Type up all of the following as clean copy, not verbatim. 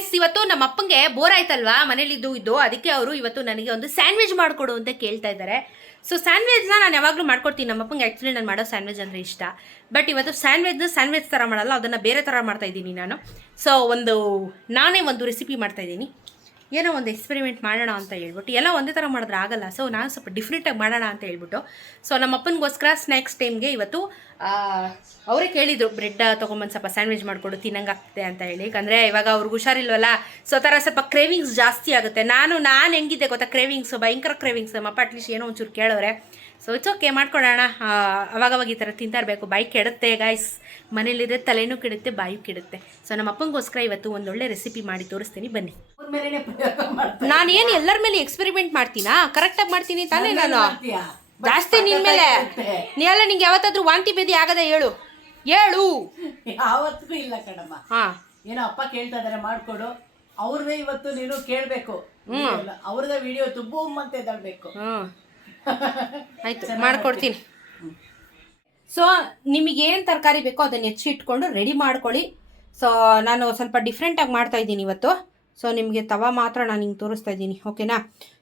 Guys, ಇವತ್ತು ನಮ್ಮ ಅಪ್ಪಂಗೆ ಬೋರ್ ಆಯ್ತಲ್ವಾ ಮನೇಲಿ ಇದ್ದು ಅದಕ್ಕೆ ಅವರು ಇವತ್ತು ನನಗೆ ಒಂದು ಸ್ಯಾಂಡ್ವಿಚ್ ಮಾಡಿಕೊಡು ಅಂತ ಕೇಳ್ತಾ ಇದ್ದಾರೆ. ಸೊ ಸ್ಯಾಂಡ್ವಿಚ್ನ ನಾನು ಯಾವಾಗಲೂ ಮಾಡ್ಕೊಡ್ತೀನಿ. ನಮ್ಮ ಅಪ್ಪಂಗೆ ಆ್ಯಕ್ಚುಲಿ ನಾನು ಮಾಡೋ ಸ್ಯಾಂಡ್ವಿಚ್ ಅಂದರೆ ಇಷ್ಟ. ಬಟ್ ಇವತ್ತು ಸ್ಯಾಂಡ್ವಿಚ್ ಥರ ಮಾಡಲ್ಲ, ಅದನ್ನು ಬೇರೆ ಥರ ಮಾಡ್ತಾಯಿದ್ದೀನಿ ನಾನು. ಸೊ ನಾನೇ ಒಂದು ರೆಸಿಪಿ ಮಾಡ್ತಾಯಿದ್ದೀನಿ. ಏನೋ ಒಂದು ಎಕ್ಸ್ಪೆರಿಮೆಂಟ್ ಮಾಡೋಣ ಅಂತ ಹೇಳ್ಬಿಟ್ಟು, ಎಲ್ಲ ಒಂದೇ ಥರ ಮಾಡಿದ್ರೆ ಆಗಲ್ಲ. ಸೊ ನಾನು ಸ್ವಲ್ಪ ಡಿಫ್ರೆಂಟಾಗಿ ಮಾಡೋಣ ಅಂತ ಹೇಳ್ಬಿಟ್ಟು, ಸೊ ನಮ್ಮ ಅಪ್ಪನಿಗೋಸ್ಕರ ಸ್ನ್ಯಾಕ್ಸ್ ಟೈಮ್ಗೆ ಇವತ್ತು ಅವರೇ ಕೇಳಿದರು, ಬ್ರೆಡ್ ತೊಗೊಂಬಂದು ಸ್ವಲ್ಪ ಸ್ಯಾಂಡ್ವಿಚ್ ಮಾಡಿಕೊಡು ತಿನ್ನಂಗಾಗ್ತದೆ ಅಂತ ಹೇಳಿ. ಯಾಕಂದರೆ ಇವಾಗ ಅವ್ರಿಗೆ ಹುಷಾರಿಲ್ವಲ್ಲ, ಸೊ ಥರ ಸ್ವಲ್ಪ ಕ್ರೇವಿಂಗ್ಸ್ ಜಾಸ್ತಿ ಆಗುತ್ತೆ. ನಾನು ಹೆಂಗಿದೆ ಗೊತ್ತಾ, ಕ್ರೇವಿಂಗ್ಸು ಭಯಂಕರ ಕ್ರೇವಿಂಗ್ಸ್. ನಮ್ಮಪ್ಪ ಅಟ್ಲೀಸ್ಟ್ ಏನೋ ಒಂಚೂರು ಕೇಳೋರೆ. ಸೊ ಇಟ್ಸ್ ಓಕೆ, ಮಾಡ್ಕೊಡೋಣ. ಅವಾಗವಾಗ ಈ ಥರ ತಿಂತಾ ಇರಬೇಕು. ಬಾಯಿ ಕೆಡುತ್ತೆ ಗಾಯ್ಸ್, ಮನೇಲಿದ್ರೆ ತಲೆನೂ ಕೆಡುತ್ತೆ, ಬಾಯಿ ಕೆಡುತ್ತೆ. ಸೊ ನಮ್ಮ ಅಪ್ಪನಿಗೋಸ್ಕರ ಇವತ್ತು ಒಂದೊಳ್ಳೆ ರೆಸಿಪಿ ಮಾಡಿ ತೋರಿಸ್ತೀನಿ, ಬನ್ನಿ. ನಾನೇನು ಎಲ್ಲರ ಮೇಲೆ ಎಕ್ಸ್ಪೆರಿಮೆಂಟ್ ಮಾಡ್ತೀನಾ? ಕರೆಕ್ಟಾಗಿ ಮಾಡ್ತೀನಿ ತಾನೇ ನಾನು? ಜಾಸ್ತಿ ನಿನ್ ಮೇಲೆ ನೀಲ್ಲ. ನಿಂಗೆ ಯಾವತ್ತಾದ್ರೂ ವಾಂತಿ ಭೇದಿ ಆಗದೆ ಹೇಳು ಯಾವತ್ತಿಗೂ ಇಲ್ಲ ಕಣಮ್ಮ. ಏನೋ ಅಪ್ಪ ಕೇಳ್ತಾ ಇದಾರೆ ಮಾಡ್ಕೊಡು, ಅವ್ರದೇ ಇವತ್ತು ನೀನು ಕೇಳ್ಬೇಕು. ಅವ್ರದೇ ವಿಡಿಯೋ ತುಂಬಂತೆ ಎದಳ್ಬೇಕು. ಆಯ್ತು, ಮಾಡ್ಕೊಡ್ತೀನಿ. ಸೊ ನಿಮಗೇನು ತರಕಾರಿ ಬೇಕೋ ಅದನ್ನ ಹೆಚ್ಚಿಟ್ಕೊಂಡು ರೆಡಿ ಮಾಡ್ಕೊಳ್ಳಿ. ಸೊ ನಾನು ಸ್ವಲ್ಪ ಡಿಫ್ರೆಂಟಾಗಿ ಮಾಡ್ತಾ ಇದ್ದೀನಿ ಇವತ್ತು. ಸೊ ನಿಮಗೆ ತವ ಮಾತ್ರ ನಾನು ಹಿಂಗೆ ತೋರಿಸ್ತಾ ಇದ್ದೀನಿ, ಓಕೆನಾ?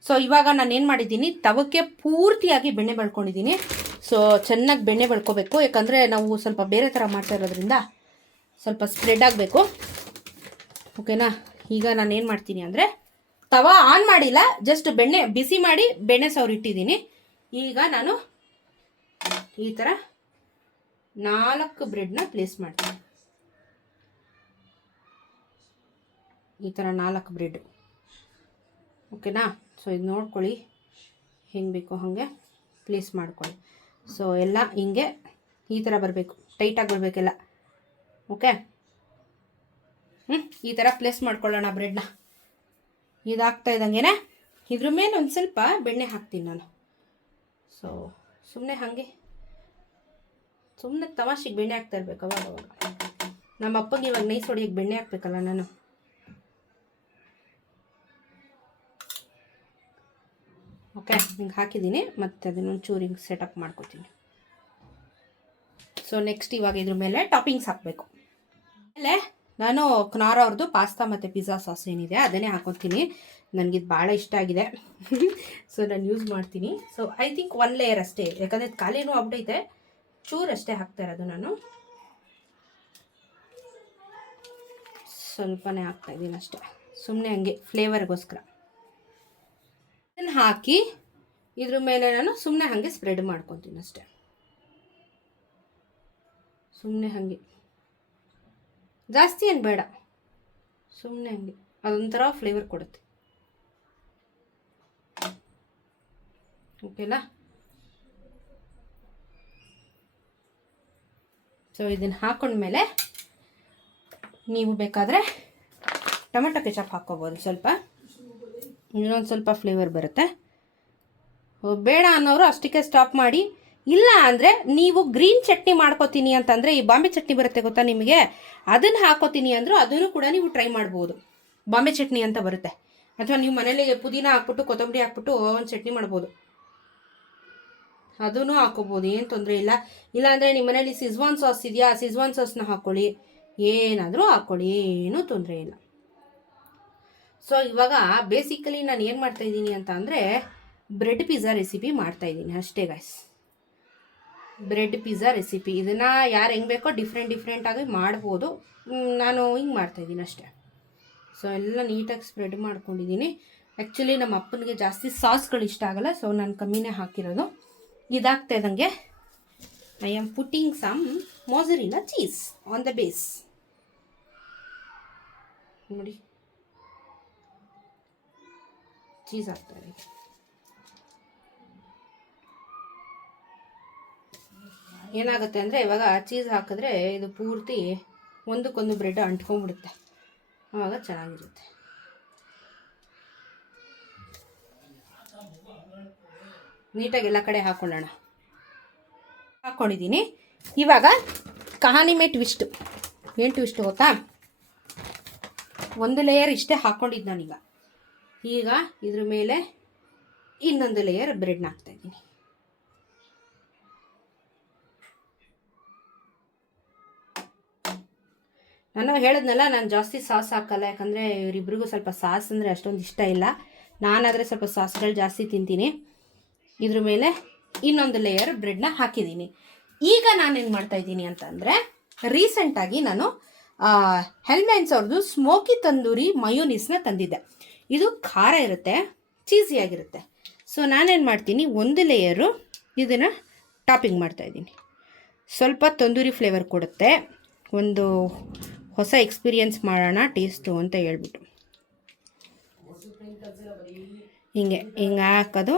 ಸೊ ಇವಾಗ ನಾನು ಏನು ಮಾಡಿದ್ದೀನಿ, ತವಕ್ಕೆ ಪೂರ್ತಿಯಾಗಿ ಬೆಣ್ಣೆ ಬಳ್ಕೊಂಡಿದ್ದೀನಿ. ಸೊ ಚೆನ್ನಾಗಿ ಬೆಣ್ಣೆ ಬಳ್ಕೋಬೇಕು, ಯಾಕಂದರೆ ನಾವು ಸ್ವಲ್ಪ ಬೇರೆ ಥರ ಮಾಡ್ತಾ ಇರೋದ್ರಿಂದ ಸ್ವಲ್ಪ ಸ್ಪ್ರೆಡ್ ಆಗಬೇಕು, ಓಕೆನಾ? ಈಗ ನಾನು ಏನು ಮಾಡ್ತೀನಿ ಅಂದರೆ, ತವ ಆನ್ ಮಾಡಿಲ್ಲ, ಜಸ್ಟ್ ಬೆಣ್ಣೆ ಬಿಸಿ ಮಾಡಿ ಬೆಣ್ಣೆ ಸವರಿಟ್ಟಿದ್ದೀನಿ. ಈಗ ನಾನು ಈ ಥರ 4 ಬ್ರೆಡ್ನ ಪ್ಲೇಸ್ ಮಾಡ್ತೀನಿ. ಈ ಥರ 4 ಬ್ರೆಡ್, ಓಕೆನಾ? ಸೊ ಇದು ನೋಡ್ಕೊಳ್ಳಿ, ಹೆಂಗೆ ಬೇಕೋ ಹಾಗೆ ಪ್ಲೇಸ್ ಮಾಡ್ಕೊಳ್ಳಿ. ಸೊ ಎಲ್ಲ ಹಿಂಗೆ ಈ ಥರ ಬರಬೇಕು, ಟೈಟಾಗಿ ಬರಬೇಕೆಲ್ಲ, ಓಕೆ? ಈ ಥರ ಪ್ಲೇಸ್ ಮಾಡ್ಕೊಳ್ಳೋಣ ಬ್ರೆಡ್ನ. ಇದಾಗ್ತಾ ಇದ್ದಂಗೆ ಇದ್ರ ಮೇಲೆ ಒಂದು ಸ್ವಲ್ಪ ಬೆಣ್ಣೆ ಹಾಕ್ತೀನಿ ನಾನು. ಸೊ ಸುಮ್ಮನೆ ಹಾಗೆ ತಮಾಷೆಗೆ ಬೆಣ್ಣೆ ಹಾಕ್ತಾ ಇರ್ಬೇಕು ಅವಾಗ. ನಮ್ಮ ಅಪ್ಪಂಗೆ ಇವಾಗ ನೈಸ್ ಹೊಡಿಯೋಕ್ಕೆ ಬೆಣ್ಣೆ ಹಾಕ್ಬೇಕಲ್ಲ ನಾನು. ಓಕೆ, ಹಿಂಗೆ ಹಾಕಿದ್ದೀನಿ. ಮತ್ತು ಅದನ್ನೊಂದು ಚೂರು ಹಿಂಗೆ ಸೆಟಪ್ ಮಾಡ್ಕೊತೀನಿ. ಸೊ ನೆಕ್ಸ್ಟ್ ಇವಾಗ ಇದ್ರ ಮೇಲೆ ಟಾಪಿಂಗ್ಸ್ ಹಾಕಬೇಕು. ಆಮೇಲೆ ನಾನು ಕ್ನಾರ್ ಅವ್ರದ್ದು ಪಾಸ್ತಾ ಮತ್ತು ಪಿಜ್ಜಾ ಸಾಸ್ ಏನಿದೆ ಅದನ್ನೇ ಹಾಕೋತೀನಿ. ನನಗಿದು ಭಾಳ ಇಷ್ಟ ಆಗಿದೆ. ಸೊ ನಾನು ಯೂಸ್ ಮಾಡ್ತೀನಿ. ಸೊ ಐ ಥಿಂಕ್ 1 ಲೇಯರ್ ಅಷ್ಟೇ, ಯಾಕಂದರೆ ಖಾಲಿನೂ ಆಗ್ಬಿಟ್ಟೈತೆ. ಚೂರು ಅಷ್ಟೇ ಹಾಕ್ತಾ ಇರೋದು ನಾನು, ಸ್ವಲ್ಪನೇ ಹಾಕ್ತಾಯಿದ್ದೀನಿ ಅಷ್ಟೇ, ಸುಮ್ಮನೆ ಹಂಗೆ ಫ್ಲೇವರ್ಗೋಸ್ಕರ. ಇದನ್ನು ಹಾಕಿ ಇದ್ರ ಮೇಲೆ ನಾನು ಸುಮ್ಮನೆ ಹಾಗೆ ಸ್ಪ್ರೆಡ್ ಮಾಡ್ಕೊತೀನಿ ಅಷ್ಟೆ, ಸುಮ್ಮನೆ ಹಾಗೆ, ಜಾಸ್ತಿ ಏನು ಬೇಡ, ಸುಮ್ಮನೆ ಹಾಗೆ. ಅದೊಂಥರ ಫ್ಲೇವರ್ ಕೊಡುತ್ತೆ, ಓಕೆನಾ? ಸೊ ಇದನ್ನು ಹಾಕೊಂಡ್ಮೇಲೆ ನೀವು ಬೇಕಾದರೆ ಟೊಮೆಟೊ ಕೆಚಪ್ ಹಾಕ್ಕೋಬೋದು ಸ್ವಲ್ಪ, ಇನ್ನೊಂದು ಸ್ವಲ್ಪ ಫ್ಲೇವರ್ ಬರುತ್ತೆ. ಬೇಡ ಅನ್ನೋರು ಅಷ್ಟಕ್ಕೆ ಸ್ಟಾಪ್ ಮಾಡಿ. ಇಲ್ಲ ಅಂದರೆ ನೀವು ಗ್ರೀನ್ ಚಟ್ನಿ ಮಾಡ್ಕೋತೀನಿ ಅಂತಂದರೆ, ಈ ಬಾಂಬೆ ಚಟ್ನಿ ಬರುತ್ತೆ ಗೊತ್ತಾ ನಿಮಗೆ, ಅದನ್ನು ಹಾಕೋತೀನಿ ಅಂದರೂ ಅದನ್ನು ಕೂಡ ನೀವು ಟ್ರೈ ಮಾಡ್ಬೋದು. ಬಾಂಬೆ ಚಟ್ನಿ ಅಂತ ಬರುತ್ತೆ. ಅಥವಾ ನೀವು ಮನೇಲಿ ಪುದೀನ ಹಾಕ್ಬಿಟ್ಟು ಕೊತ್ತಂಬರಿ ಹಾಕ್ಬಿಟ್ಟು ಒಂದು ಚಟ್ನಿ ಮಾಡ್ಬೋದು, ಅದೂ ಹಾಕೋಬೋದು, ಏನು ತೊಂದರೆ ಇಲ್ಲ. ಇಲ್ಲಾಂದರೆ ನಿಮ್ಮ ಮನೇಲಿ ಸಿಜ್ವಾನ್ ಸಾಸ್ ಇದೆಯಾ, ಸಿಜ್ವಾನ್ ಸಾಸ್ನ ಹಾಕ್ಕೊಳ್ಳಿ, ಏನಾದರೂ ಹಾಕ್ಕೊಳ್ಳಿ, ಏನೂ ತೊಂದರೆ ಇಲ್ಲ. ಸೊ ಇವಾಗ ಬೇಸಿಕಲಿ ನಾನು ಏನು ಮಾಡ್ತಾಯಿದ್ದೀನಿ ಅಂತ ಅಂದರೆ, ಬ್ರೆಡ್ ಪಿಜ್ಜಾ ರೆಸಿಪಿ ಮಾಡ್ತಾಯಿದ್ದೀನಿ ಅಷ್ಟೇ ಗಾಯ್ಸ್. ಬ್ರೆಡ್ ಪಿಜ್ಜಾ ರೆಸಿಪಿ, ಇದನ್ನು ಯಾರು ಹೆಂಗೆ ಬೇಕೋ ಡಿಫ್ರೆಂಟಾಗಿ ಮಾಡ್ಬೋದು. ನಾನು ಹಿಂಗೆ ಮಾಡ್ತಾಯಿದ್ದೀನಿ ಅಷ್ಟೇ. ಸೊ ಎಲ್ಲ ನೀಟಾಗಿ ಸ್ಪ್ರೆಡ್ ಮಾಡ್ಕೊಂಡಿದ್ದೀನಿ. ಆ್ಯಕ್ಚುಲಿ ನಮ್ಮ ಅಪ್ಪನಿಗೆ ಜಾಸ್ತಿ ಸಾಸ್ಗಳು ಇಷ್ಟ ಆಗಲ್ಲ, ಸೊ ನಾನು ಕಮ್ಮಿನೇ ಹಾಕಿರೋದು. ಇದಾಗ್ತಾ ಇದ್ದಂಗೆ I am putting some mozzarella cheese on the base. ನೋಡಿ, ಚೀಸ್ ಹಾಕ್ತಾರೆ. ಏನಾಗುತ್ತೆ ಅಂದರೆ, ಇವಾಗ ಚೀಸ್ ಹಾಕಿದ್ರೆ ಇದು ಪೂರ್ತಿ ಒಂದಕ್ಕೊಂದು ಬ್ರೆಡ್ ಅಂಟ್ಕೊಂಡ್ಬಿಡುತ್ತೆ, ಆವಾಗ ಚೆನ್ನಾಗಿರುತ್ತೆ. ನೀಟಾಗಿ ಎಲ್ಲ ಕಡೆ ಹಾಕ್ಕೊಂಡಿದ್ದೀನಿ. ಇವಾಗ ಕಹಾನಿ ಮೇ ಟ್ವಿಸ್ಟ್. ಏನು ಟ್ವಿಸ್ಟ್ ಗೊತ್ತಾ, 1 ಲೇಯರ್ ಇಷ್ಟೇ ಹಾಕ್ಕೊಂಡಿದ್ದು ನಾನೀಗ. ಈಗ ಇದ್ರ ಮೇಲೆ ಇನ್ನೊಂದು ಲೇಯರ್ ಬ್ರೆಡ್ನ ಹಾಕ್ತಾಯಿದ್ದೀನಿ. ನಾನು ಹೇಳಿದ್ನಲ್ಲ, ನಾನು ಜಾಸ್ತಿ ಸಾಸ್ ಹಾಕಲ್ಲ, ಯಾಕಂದರೆ ಇವರಿಬ್ರಿಗೂ ಸ್ವಲ್ಪ ಸಾಸ್ ಅಂದರೆ ಅಷ್ಟೊಂದು ಇಷ್ಟ ಇಲ್ಲ. ನಾನಾದರೆ ಸ್ವಲ್ಪ ಸಾಸ್ಗಳು ಜಾಸ್ತಿ ತಿಂತೀನಿ. ಇದ್ರ ಮೇಲೆ ಇನ್ನೊಂದು ಲೇಯರ್ ಬ್ರೆಡ್ನ ಹಾಕಿದ್ದೀನಿ. ಈಗ ನಾನೇನು ಮಾಡ್ತಾಯಿದ್ದೀನಿ ಅಂತಂದರೆ, ರೀಸೆಂಟಾಗಿ ನಾನು ಹೆಲ್ಮೆನ್ಸ್ ಅವ್ರದ್ದು ಸ್ಮೋಕಿ ತಂದೂರಿ ಮಯೋನೀಸ್ನ ತಂದಿದ್ದೆ. ಇದು ಖಾರ ಇರುತ್ತೆ, ಚೀಸಿಯಾಗಿರುತ್ತೆ. ಸೊ ನಾನೇನು ಮಾಡ್ತೀನಿ, ಒಂದು ಲೇಯರು ಇದನ್ನು ಟಾಪಿಂಗ್ ಮಾಡ್ತಾಯಿದ್ದೀನಿ. ಸ್ವಲ್ಪ ತಂದೂರಿ ಫ್ಲೇವರ್ ಕೊಡುತ್ತೆ, ಒಂದು ಹೊಸ ಎಕ್ಸ್ಪೀರಿಯನ್ಸ್ ಮಾಡೋಣ ಟೇಸ್ಟು ಅಂತ ಹೇಳ್ಬಿಟ್ಟು ಹಿಂಗೆ ಹಾಕೋದು.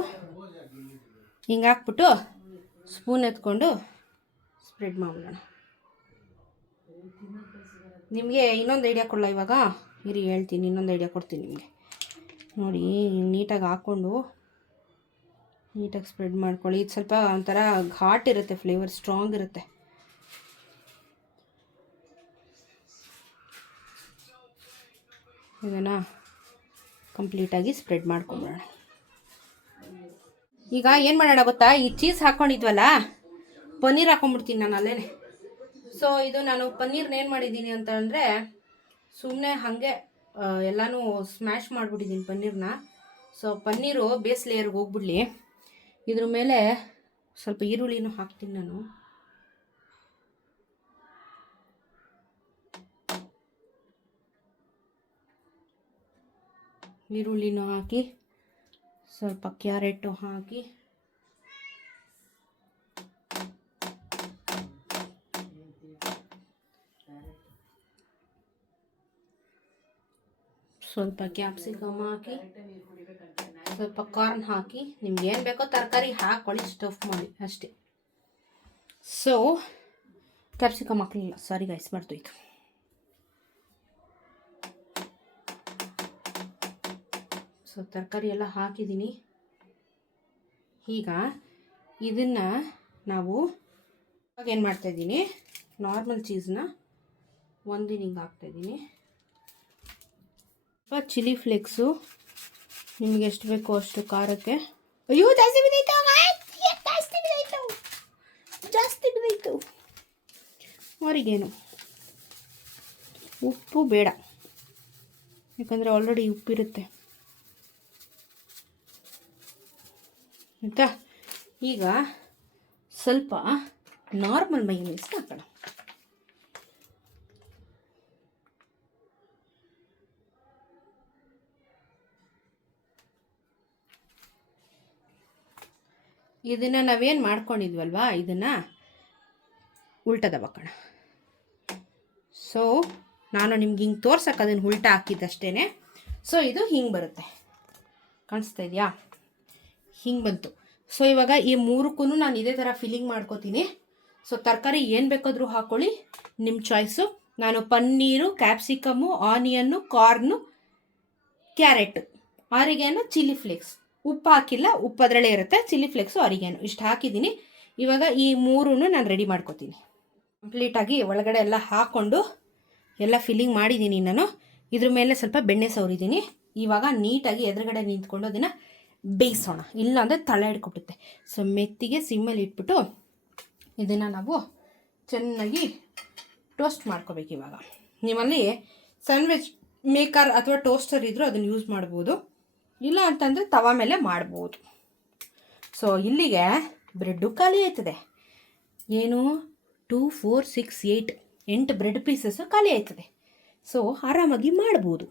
ಹಿಂಗೆ ಹಾಕ್ಬಿಟ್ಟು ಸ್ಪೂನ್ ಎತ್ಕೊಂಡು ಸ್ಪ್ರೆಡ್ ಮಾಡ್ಬಿಡೋಣ. ನಿಮಗೆ ಇನ್ನೊಂದು ಐಡಿಯಾ ಕೊಡಲ ಇವಾಗ? ಇರಿ ಹೇಳ್ತೀನಿ, ಇನ್ನೊಂದು ಐಡಿಯಾ ಕೊಡ್ತೀನಿ ನಿಮಗೆ. ನೋಡಿ, ನೀಟಾಗಿ ಹಾಕ್ಕೊಂಡು ನೀಟಾಗಿ ಸ್ಪ್ರೆಡ್ ಮಾಡ್ಕೊಳ್ಳಿ. ಇದು ಸ್ವಲ್ಪ ಒಂಥರ ಘಾಟ್ ಇರುತ್ತೆ, ಫ್ಲೇವರ್ ಸ್ಟ್ರಾಂಗ್ ಇರುತ್ತೆ. ಇದನ್ನು ಕಂಪ್ಲೀಟಾಗಿ ಸ್ಪ್ರೆಡ್ ಮಾಡ್ಕೊಂಬಿಡೋಣ. ಈಗ ಏನು ಮಾಡೋಣ ಗೊತ್ತಾ, ಈ ಚೀಸ್ ಹಾಕ್ಕೊಂಡಿದ್ವಲ್ಲ, ಪನ್ನೀರ್ ಹಾಕ್ಕೊಂಬಿಡ್ತೀನಿ ನಾನು ಅಲ್ಲೇ. ಸೊ ಇದು ನಾನು ಪನ್ನೀರ್ನ ಏನು ಮಾಡಿದ್ದೀನಿ ಅಂತ ಅಂದರೆ, ಸುಮ್ಮನೆ ಹಾಗೆ ಎಲ್ಲನೂ ಸ್ಮ್ಯಾಶ್ ಮಾಡಿಬಿಟ್ಟಿದ್ದೀನಿ ಪನ್ನೀರ್ನ. ಸೊ ಪನ್ನೀರು ಬೇಸ್ ಲೇಯರ್ಗೆ ಹೋಗ್ಬಿಡ್ಲಿ. ಇದ್ರ ಮೇಲೆ ಸ್ವಲ್ಪ ಈರುಳ್ಳಿನೂ ಹಾಕ್ತೀನಿ ನಾನು. ಈರುಳ್ಳಿನೂ ಹಾಕಿ, ಸ್ವಲ್ಪ ಕ್ಯಾರೆಟು ಹಾಕಿ, ಸ್ವಲ್ಪ ಕ್ಯಾಪ್ಸಿಕಮ್ ಹಾಕಿ, ಸ್ವಲ್ಪ ಕಾರ್ನ್ ಹಾಕಿ, ನಿಮ್ಗೆ ಏನು ಬೇಕೋ ತರಕಾರಿ ಹಾಕ್ಕೊಳ್ಳಿ, ಸ್ಟಫ್ ಮಾಡಿ ಅಷ್ಟೇ. ಸೊ ಕ್ಯಾಪ್ಸಿಕಮ್ ಹಾಕಲಿಲ್ಲ, ಸಾರಿ ಗೈಸ್, ಮರ್ತೋಯ್ತು. ಸೊ ತರಕಾರಿ ಎಲ್ಲ ಹಾಕಿದ್ದೀನಿ. ಈಗ ಇದನ್ನು ನಾವು ಇವಾಗ ಏನು ಮಾಡ್ತಾಯಿದ್ದೀನಿ, ನಾರ್ಮಲ್ ಚೀಸ್ನ ಒಂದಿನ ಹಿಂಗೆ ಹಾಕ್ತಾಯಿದ್ದೀನಿ. ಸ್ವಲ್ಪ ಚಿಲ್ಲಿ ಫ್ಲೇಕ್ಸು ನಿಮ್ಗೆ ಎಷ್ಟು ಬೇಕೋ ಅಷ್ಟು ಖಾರಕ್ಕೆ. ಅಯ್ಯೋ ಜಾಸ್ತಿ ಬಿದ್ದಾಯಿತು. ಅವರಿಗೇನು ಉಪ್ಪು ಬೇಡ, ಯಾಕಂದರೆ ಆಲ್ರೆಡಿ ಉಪ್ಪಿರುತ್ತೆ ಆಯಿತಾ. ಈಗ ಸ್ವಲ್ಪ ನಾರ್ಮಲ್ ಮಯೋನೀಸ್ ಹಾಕೋಣ. ಇದನ್ನು ನಾವೇನು ಮಾಡ್ಕೊಂಡಿದ್ವಲ್ವಾ, ಇದನ್ನು ಉಲ್ಟದ ಹಾಕೋಣ. ಸೊ ನಾನು ನಿಮ್ಗೆ ಹಿಂಗೆ ತೋರ್ಸಕ್ಕೆ ಅದನ್ನು ಉಲ್ಟಾ ಹಾಕಿದ್ದಷ್ಟೇ. ಸೊ ಇದು ಹಿಂಗೆ ಬರುತ್ತೆ, ಕಾಣಿಸ್ತಾ ಇದೆಯಾ? ಹಿಂಗೆ ಬಂತು. ಸೊ ಇವಾಗ ಈ ಮೂರಕ್ಕೂ ನಾನು ಇದೇ ಥರ ಫಿಲ್ಲಿಂಗ್ ಮಾಡ್ಕೋತೀನಿ. ಸೊ ತರಕಾರಿ ಏನು ಬೇಕಾದರೂ ಹಾಕ್ಕೊಳ್ಳಿ, ನಿಮ್ಮ ಚಾಯ್ಸು. ನಾನು paneer, capsicum, onion, corn, carrot, ಆರಿಗ್ಯಾನೋ, chilli flakes, ಉಪ್ಪು ಹಾಕಿಲ್ಲ, ಉಪ್ಪು ಅದರಲ್ಲೇ ಇರುತ್ತೆ, ಚಿಲ್ಲಿ ಫ್ಲೇಕ್ಸು, ಆರಿಗ್ಯಾನೋ ಇಷ್ಟು ಹಾಕಿದ್ದೀನಿ. ಇವಾಗ ಈ ಮೂರೂ ನಾನು ರೆಡಿ ಮಾಡ್ಕೋತೀನಿ. ಕಂಪ್ಲೀಟಾಗಿ ಒಳಗಡೆ ಎಲ್ಲ ಹಾಕ್ಕೊಂಡು ಎಲ್ಲ ಫಿಲ್ಲಿಂಗ್ ಮಾಡಿದ್ದೀನಿ ನಾನು. ಇದ್ರ ಮೇಲೆ ಸ್ವಲ್ಪ ಬೆಣ್ಣೆ ಸವರಿದ್ದೀನಿ. ಇವಾಗ ನೀಟಾಗಿ ಎದುರುಗಡೆ ನಿಂತ್ಕೊಂಡು ಅದನ್ನು ಬೇಯಿಸೋಣ, ಇಲ್ಲಾಂದರೆ ತಳ ಹಿಡ್ಕೊಬಿಡುತ್ತೆ. ಸೊ ಮೆತ್ತಿಗೆ ಸಿಮ್ಮಲ್ಲಿ ಇಟ್ಬಿಟ್ಟು ಇದನ್ನು ನಾವು ಚೆನ್ನಾಗಿ ಟೋಸ್ಟ್ ಮಾಡ್ಕೋಬೇಕು. ಇವಾಗ ನಿಮ್ಮಲ್ಲಿ ಸ್ಯಾಂಡ್ವಿಚ್ ಮೇಕರ್ ಅಥವಾ ಟೋಸ್ಟರ್ ಇದ್ದರೂ ಅದನ್ನು ಯೂಸ್ ಮಾಡ್ಬೋದು, ಇಲ್ಲ ಅಂತಂದರೆ ತವ ಮೇಲೆ ಮಾಡ್ಬೋದು. ಸೊ ಇಲ್ಲಿಗೆ ಬ್ರೆಡ್ಡು ಖಾಲಿ ಆಯ್ತದೆ. ಏನು 2, 4, 6, 8 ಬ್ರೆಡ್ ಪೀಸಸ್ಸು ಖಾಲಿ ಆಯ್ತದೆ. ಸೊ ಆರಾಮಾಗಿ ಮಾಡ್ಬೋದು.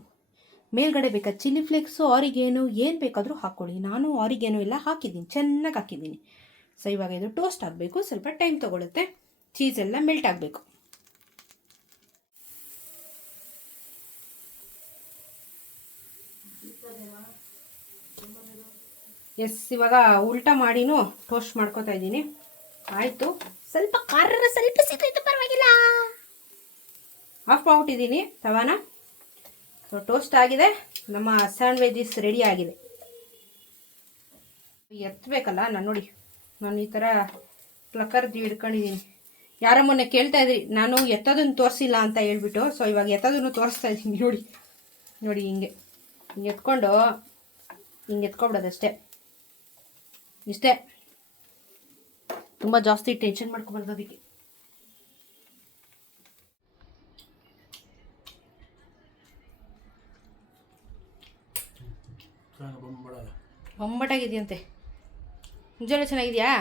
ಮೇಲ್ಗಡೆ ಬೇಕಾದ ಚಿಲ್ಲಿ ಫ್ಲೇಕ್ಸು, ಆರಿಗೇನು ಏನು ಬೇಕಾದರೂ ಹಾಕ್ಕೊಳ್ಳಿ. ನಾನು ಆರಿಗೇನು ಎಲ್ಲ ಹಾಕಿದ್ದೀನಿ, ಚೆನ್ನಾಗಿ ಹಾಕಿದ್ದೀನಿ. ಸೊ ಇವಾಗ ಇದು ಟೋಸ್ಟ್ ಆಗಬೇಕು, ಸ್ವಲ್ಪ ಟೈಮ್ ತೊಗೊಳುತ್ತೆ, ಚೀಸೆಲ್ಲ ಮೆಲ್ಟ್ ಆಗಬೇಕು. ಎಸ್, ಇವಾಗ ಉಲ್ಟಾ ಮಾಡಿನೂ ಟೋಸ್ಟ್ ಮಾಡ್ಕೋತಾ ಇದ್ದೀನಿ. ಆಯಿತು, ಸ್ವಲ್ಪ ಖಾರ ಸ್ವಲ್ಪ ಸಿಕ್ಕಿತ್ತು, ಪರವಾಗಿಲ್ಲ. ಆಫ್ ಮಾಡ್ಬಿಟ್ಟಿದ್ದೀನಿ ತವಾನ. ಸೊ ಟೋಸ್ಟ್ ಆಗಿದೆ, ನಮ್ಮ ಸ್ಯಾಂಡ್ವಿಚ್ ರೆಡಿ ಆಗಿದೆ. ಎತ್ತಬೇಕಲ್ಲ, ನಾನು ನೋಡಿ, ನಾನು ಈ ಥರ ಪ್ಲಕ್ಕರ್ದು ಹಿಡ್ಕೊಂಡಿದ್ದೀನಿ. ಯಾರ ಮೊನ್ನೆ ಕೇಳ್ತಾ ಇದ್ರಿ ನಾನು ಎತ್ತೋದನ್ನು ತೋರಿಸಿಲ್ಲ ಅಂತ ಹೇಳ್ಬಿಟ್ಟು. ಸೊ ಇವಾಗ ಎತ್ತೋದನ್ನು ತೋರಿಸ್ತಾ ಇದ್ದೀನಿ. ನೋಡಿ ನೋಡಿ, ಹಿಂಗೆ ಎತ್ಕೊಂಡು ಹಿಂಗೆ ಎತ್ಕೊಬಿಡೋದಷ್ಟೇ, ಇಷ್ಟೇ. ತುಂಬ ಜಾಸ್ತಿ ಟೆನ್ಷನ್ ಮಾಡ್ಕೊಬಾರ್ದು ಅದಕ್ಕೆ. ಬೊಂಬಟಾಗಿದೆಯಂತೆ. ನಿಜವೂ ಚೆನ್ನಾಗಿದೆಯಾ?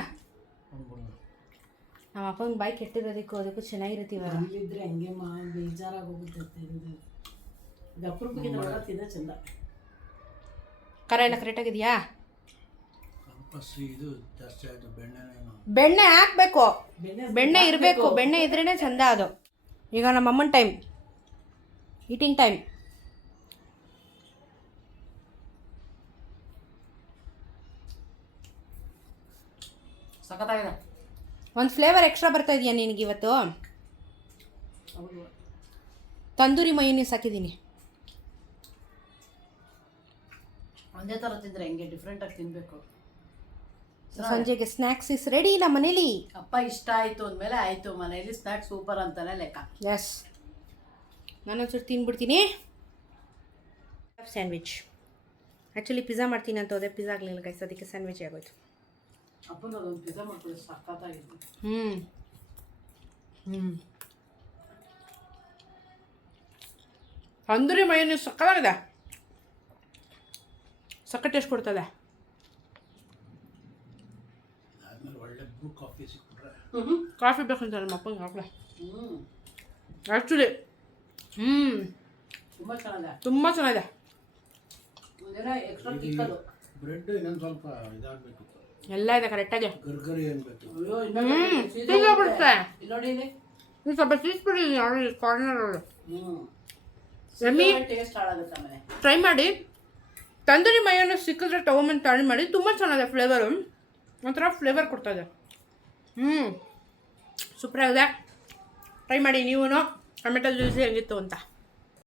ನಮ್ಮ ಅಪ್ಪನ ಬಾಯಿ ಕೆಟ್ಟಿರೋದಕ್ಕೂ ಅದಕ್ಕೂ ಚೆನ್ನಾಗಿರುತ್ತೆ ಇವಾಗ. ಅಲ್ಲಿದ್ರೆ ಹಂಗೆ ಬೇಜಾರಾಗಿ ಹೋಗುತ್ತೆ. ಇದು ಅಪರೂಪಕ್ಕೆ ತಿನ್ನೋ ಚಂದ. ಖಾರ ಎಲ್ಲ ಕರೆಕ್ಟಾಗಿದೆಯಾ? ಇದು ಜಾಸ್ತಿ ಆಯಿತು. ಬೆಣ್ಣೆ ಹಾಕಬೇಕು, ಬೆಣ್ಣೆ ಇರಬೇಕು. ಬೆಣ್ಣೆ ಇದ್ರೇ ಚಂದ ಅದು. ಈಗ ನಮ್ಮ ಅಮ್ಮನ ಟೈಮ್, ಈಟಿಂಗ್ ಟೈಮ್. ಸಖತ್ತಾಗಿದೆ. ಒಂದು ಫ್ಲೇವರ್ ಎಕ್ಸ್ಟ್ರಾ ಬರ್ತಾ ಇದೆಯಾ ನಿನಗೆ ಇವತ್ತು? ಹೌದು, ತಂದೂರಿ ಮಯೋನೀಸ್ ಹಾಕಿದ್ದೀನಿ. ಒಂದೇ ಥರ ತಿಂದರೆ ಹೆಂಗೆ ಡಿಫ್ರೆಂಟಾಗಿ ತಿನ್ನಬೇಕು. ಸಂಜೆಗೆ ಸ್ನ್ಯಾಕ್ಸ್ ಇಸ್ ರೆಡಿ ನಮ್ಮ ಮನೇಲಿ. ಅಪ್ಪ ಇಷ್ಟ ಆಯಿತು ಅಂದಮೇಲೆ ಆಯಿತು, ಮನೇಲಿ ಸ್ನ್ಯಾಕ್ಸ್ ಸೂಪರ್ ಅಂತಾನೆ ಲೆಕ್ಕ. ಎಸ್, ನಾನೊಂಚೂರು ತಿನ್ಬಿಡ್ತೀನಿ. ಸ್ಯಾಂಡ್ವಿಚ್. ಆ್ಯಕ್ಚುಲಿ ಪಿಜ್ಜಾ ಮಾಡ್ತೀನಿ ಅಂತ ಹೋದೆ, ಪಿಜ್ಜಾ ಆಗಲಿಲ್ಲ ಗೈಸ್, ಅದಕ್ಕೆ ಸ್ಯಾಂಡ್ವಿಚ್ ಆಗೋಯ್ತು. ಅಪ್ಪನ ಅದೊಂದು ಪಿಜ್ಜಾ ಮಾಡ್ಕೊಳ್ಳಿ, ಸಖತ್ತಾಗಿತ್ತು. ತಂದೂರಿ ಮಯೋನೀಸ್ ಸಕ್ಕತ್ತಾಗಿದೆ, ಸಕ್ಕ ಟೇಸ್ಟ್ ಕೊಡ್ತದೆ. ಆದ್ಮೇಲೆ ಒಳ್ಳೆ ಬ್ರೂ ಕಾಫಿ ಸಿಕ್ಬಿಟ್ರೆ ಕಾಫಿ ಬೇಕಂತ ನಮ್ಮ ಅಪ್ಪಂಗೆ ಆಗಲೇ ಆ್ಯಕ್ಚುಲಿ. ತುಂಬ ಚೆನ್ನಾಗಿದೆ, ತುಂಬ ಚೆನ್ನಾಗಿದೆ. ಒಂದಿನ ಎಕ್ಸ್ಟ್ರಾ ತಿಕ್ಕದು. ಬ್ರೆಡ್ ಇನ್ನೊಂದು ಸ್ವಲ್ಪ ಇದಾಗಬೇಕು, ಎಲ್ಲ ಇದೆ ಕರೆಕ್ಟಾಗಿ. ಗರ್ಗರಿ ಅನ್ಬೇಕು. ಪಿಜ್ಜಾ ಬಿಡುತ್ತೆ. ಇಲ್ಲಿ ನೋಡಿ, ಇಲ್ಲಿ ಸ್ವಲ್ಪ ಚೀಸ್ ಬಿಟ್ಟಿದ್ದೀನಿ ಆಲ್ರೆಡಿ ಕಾರ್ನರಲ್ಲಿ. ಟೇಸ್ಟ್ ಹಾಳಾಗುತ್ತೆ ಆಮೇಲೆ. ಟ್ರೈ ಮಾಡಿ. ತಂದೂರಿ ಮಯೋನೀಸ್ ಸಿಕ್ಕಿದ್ರೆ ತೊಗೊಂಬಂದು ಟ್ರೈ ಮಾಡಿ, ತುಂಬ ಚೆನ್ನಾಗಿದೆ ಫ್ಲೇವರು, ಒಂಥರ ಫ್ಲೇವರ್ ಕೊಡ್ತಾಯಿದೆ. ಸೂಪರಾಗಿದೆ, ಟ್ರೈ ಮಾಡಿ ನೀವು. ಟೊಮೆಟೊ ಜ್ಯೂಸಿ ಹೆಂಗಿತ್ತು ಅಂತ.